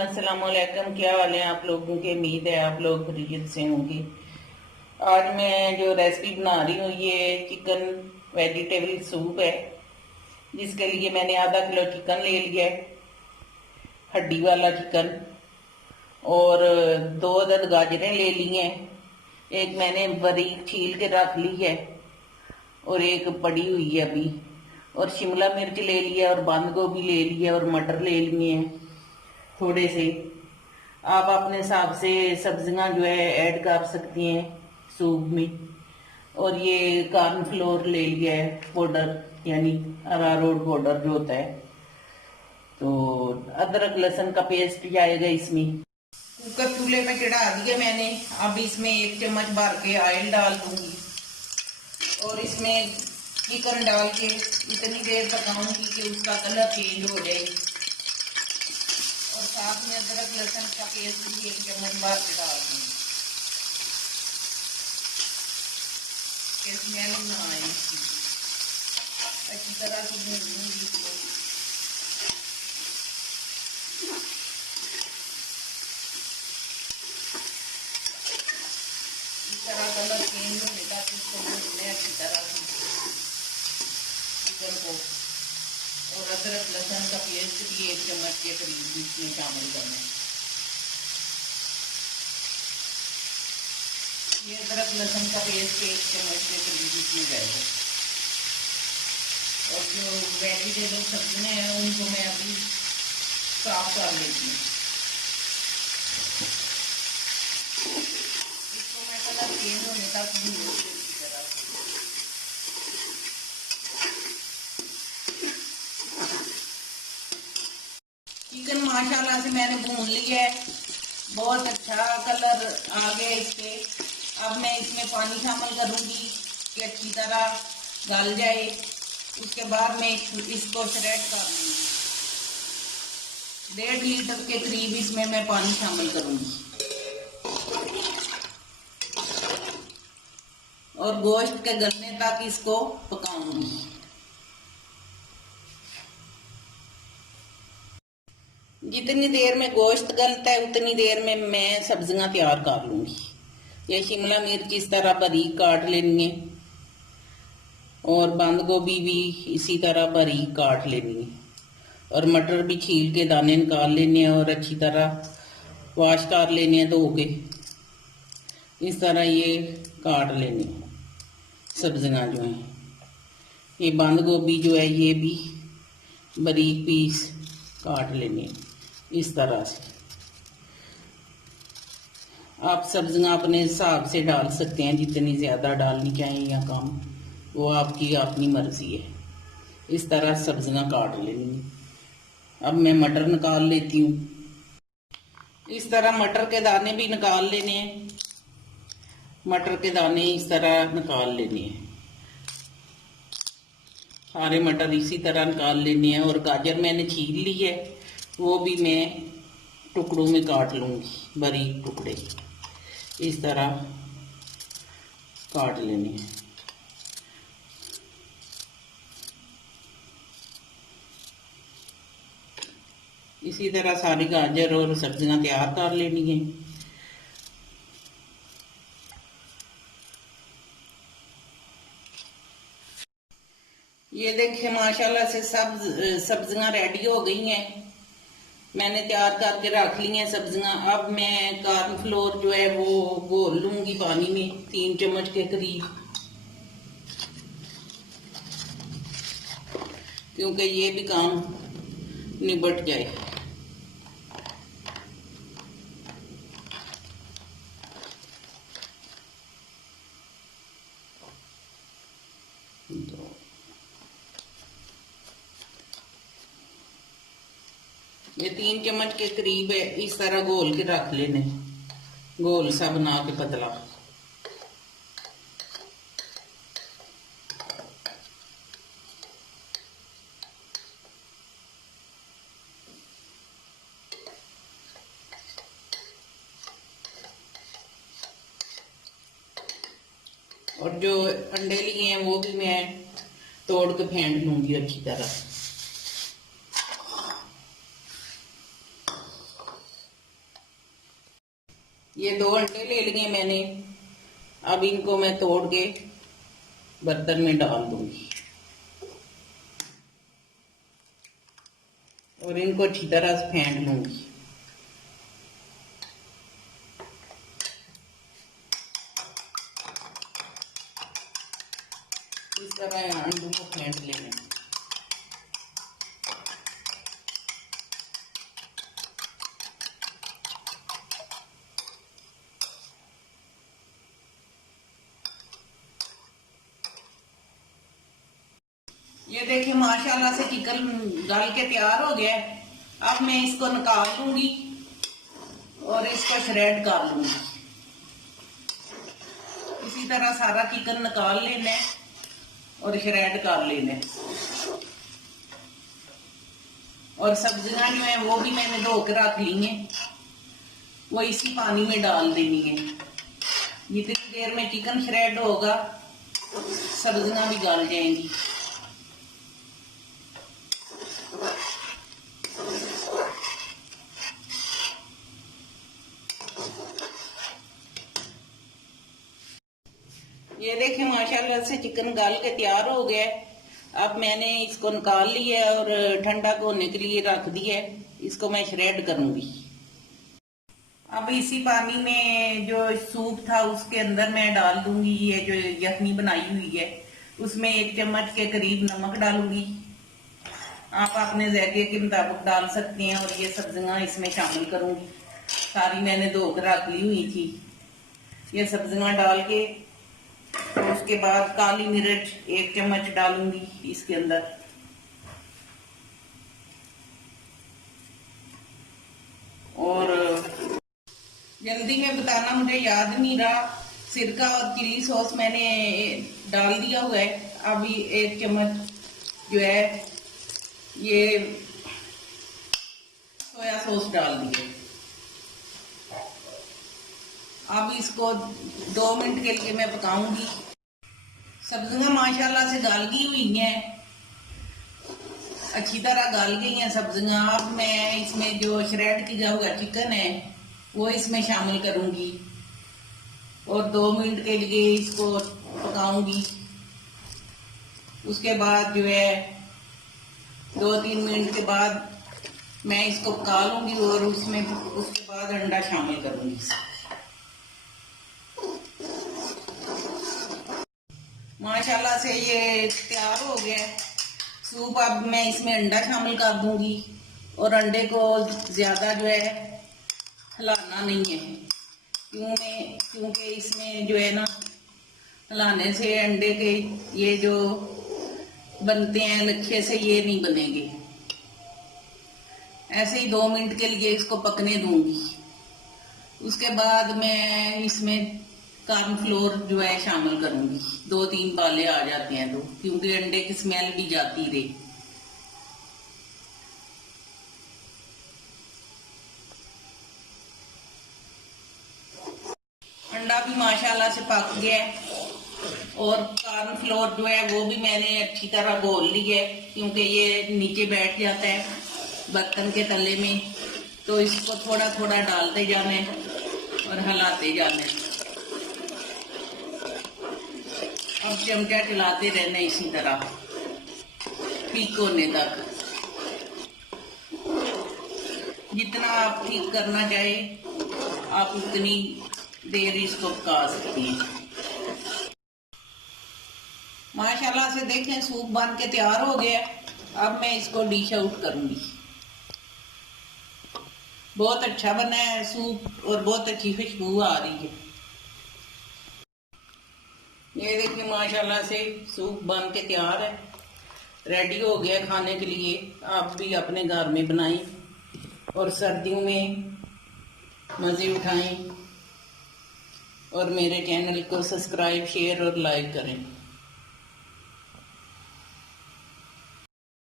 अस्सलाम वालेकुम। क्या हाल है आप लोगों के? उम्मीद है आप लोग खैरियत से होंगे। आज मैं जो रेसिपी बना रही हूँ ये चिकन वेजिटेबल सूप है, जिसके लिए मैंने आधा किलो चिकन ले लिया है, हड्डी वाला चिकन। और 2 अदद गाजरें ले ली हैं, एक मैंने बारीक छील के रख ली है और एक पड़ी हुई है अभी। और शिमला मिर्च ले लिया और बंद गोभी ले लिया और मटर ले लिए हैं थोड़े से। आप अपने हिसाब से सब्जियां जो है ऐड कर सकती हैं सूप में। और ये कॉर्न फ्लोर ले लिया है पाउडर, यानी अरारोट पाउडर जो होता है। तो अदरक लहसुन का पेस्ट जाएगा इसमें। कुकर चूल्हे पे चढ़ा दिया मैंने। अब इसमें 1 चम्मच भर के ऑयल डाल दूंगी और इसमें चिकन डाल के इतनी देर पकाऊंगी कि उसका कलर चेंज हो जाए। और साथ में अदरक लहसुन का पेस्ट भी 1 चम्मच भर के डाल दूंगी, स्मेल ना आए इसकी। अच्छी तरह से भूनूंगी इसको। इस तरह कलर चेंज होने तक इसको भूनना है अच्छी तरह से चिकन को। और अदरक लहसुन का पेस्ट भी 1 चम्मच के करीब इसमें शामिल करना है। ये अदरक लहसुन का पेस्ट 1 चम्मच के करीब इसमें जाएगा। और जो वेजिटेबल सब्जियां हैं उनको मैं अभी साफ कर लेती हूँ। इसको मैं कलर चेंज होने तक भूनूंगी अच्छी तरह से। चिकन माशाल्लाह से मैंने भून लिया है, बहुत अच्छा कलर आ गया इसके। अब मैं इसमें पानी शामिल करूंगी कि अच्छी तरह गल जाए। उसके बाद मैं इसको श्रेड कर लूंगी। 1.5 लीटर के करीब इसमें मैं पानी शामिल करूंगी और गोश्त के गलने तक इसको पकाऊंगी। जितनी देर में गोश्त गलता है उतनी देर में मैं सब्जियां तैयार कर लूंगी। ये शिमला मिर्च इस तरह बारीक काट लेनी है और बंद गोभी भी इसी तरह बारीक काट लेनी है। और मटर भी छील के दाने निकाल लेने हैं और अच्छी तरह वॉश कर लेने हैं धो के। इस तरह ये काट लेने सब्जियां जो हैं। ये बंद गोभी जो है ये भी बारीक पीस काट लेने इस तरह से। आप सब्जियां अपने हिसाब से डाल सकते हैं, जितनी ज़्यादा डालनी चाहिए या कम, वो आपकी अपनी मर्जी है। इस तरह सब्जियां काट लेनी। अब मैं मटर निकाल लेती हूँ। इस तरह मटर के दाने भी निकाल लेने हैं। मटर के दाने इस तरह निकाल लेने हैं, सारे मटर इसी तरह निकाल लेने हैं। और गाजर मैंने छील ली है, वो भी मैं टुकड़ों में काट लूँगी, बारीक टुकड़े इस तरह काट लेने हैं। इसी तरह सारी गाजर और सब्जियां तैयार कर लेनी है। ये देखिए माशाल्लाह से सब सब्जियां रेडी हो गई हैं। मैंने तैयार करके रख ली हैं सब्जियां। अब मैं कॉर्न फ्लोर जो है वो घोल लूंगी पानी में 3 चम्मच के करीब, क्योंकि ये भी काम निबट जाए। ये 3 चम्मच के करीब है। इस तरह घोल के रख लेने, घोल सा बना के पतला। और जो अंडे लिए हैं वो भी मैं तोड़ के फेंट लूंगी अच्छी तरह। ये 2 अंडे ले लिए मैंने। अब इनको मैं तोड़ के बर्तन में डाल दूंगी और इनको अच्छी तरह से फेंट लूंगी। इस तरह अंडों को फेंट लेना। ये देखिए माशाल्लाह से चिकन गल के तैयार हो गया है। अब मैं इसको निकाल लूंगी और इसको श्रेड कर लूंगी। इसी तरह सारा चिकन निकाल लेना है और श्रेड कर लेना है। और सब्जियां जो है वो भी मैंने धो के रख ली हैं, वो इसी पानी में डाल देनी है। जितनी देर में चिकन श्रेड होगा सब्जियां भी गल जाएंगी। ये देखिए माशाल्लाह से चिकन गल के तैयार हो गया है। अब मैंने इसको निकाल लिया है और ठंडा होने के लिए रख दिया है। इसको मैं श्रेड करूंगी। अब इसी पानी में जो सूप था उसके अंदर मैं डाल दूंगी ये जो यखनी बनाई हुई है। उसमें 1 चम्मच के करीब नमक डालूंगी। आप अपने जायके के मुताबिक डाल सकते हैं। और ये सब्जियां इसमें शामिल करूंगी। सारी मैंने धो कर रख ली हुई थी। ये सब्जियां डाल के तो उसके बाद काली मिर्च 1 चम्मच डालूंगी इसके अंदर। और जल्दी में बताना मुझे याद नहीं रहा, सिरका और चिली सॉस मैंने डाल दिया हुआ है। अभी 1 चम्मच जो है ये सोया सॉस डाल दिए। अब इसको 2 मिनट के लिए मैं पकाऊंगी। सब्जियां माशाल्लाह से गल गई हुई हैं, अच्छी तरह गल गई हैं सब्जियां। अब मैं इसमें जो श्रेड किया हुआ चिकन है वो इसमें शामिल करूंगी और 2 मिनट के लिए इसको पकाऊंगी। उसके बाद जो है 2-3 मिनट के बाद मैं इसको पका लूंगी और उसमें उसके बाद अंडा शामिल करूंगी। माशाल्लाह से ये तैयार हो गया सूप। अब मैं इसमें अंडा शामिल कर दूंगी और अंडे को ज्यादा जो है हिलाना नहीं है, क्योंकि इसमें जो है ना हिलाने से अंडे के ये जो बनते हैं लच्छे से ये नहीं बनेंगे। ऐसे ही 2 मिनट के लिए इसको पकने दूंगी। उसके बाद मैं इसमें कॉर्नफ्लोर जो है शामिल करूंगी। 2-3 पाले आ जाते हैं तो, क्योंकि अंडे की स्मेल भी जाती रहे। अंडा भी माशाल्लाह से पक गया है और कॉर्नफ्लोर जो है वो भी मैंने अच्छी तरह घोल लिया है, क्योंकि ये नीचे बैठ जाता है बर्तन के तले में। तो इसको थोड़ा थोड़ा डालते जाना है और हिलाते जाना है और चमचा चलाते रहना इसी तरह ठीक होने तक। जितना आप ठीक करना चाहे आप उतनी देर इसको पका सकती हैं। माशाल्लाह से देखें सूप बन के तैयार हो गया। अब मैं इसको डिश आउट करूंगी। बहुत अच्छा बना है सूप और बहुत अच्छी खुशबू आ रही है। ये देखिए माशाल्लाह से सूप बन के तैयार है, रेडी हो गया खाने के लिए। आप भी अपने घर में बनाएं और सर्दियों में मज़े उठाएं और मेरे चैनल को सब्सक्राइब, शेयर और लाइक करें।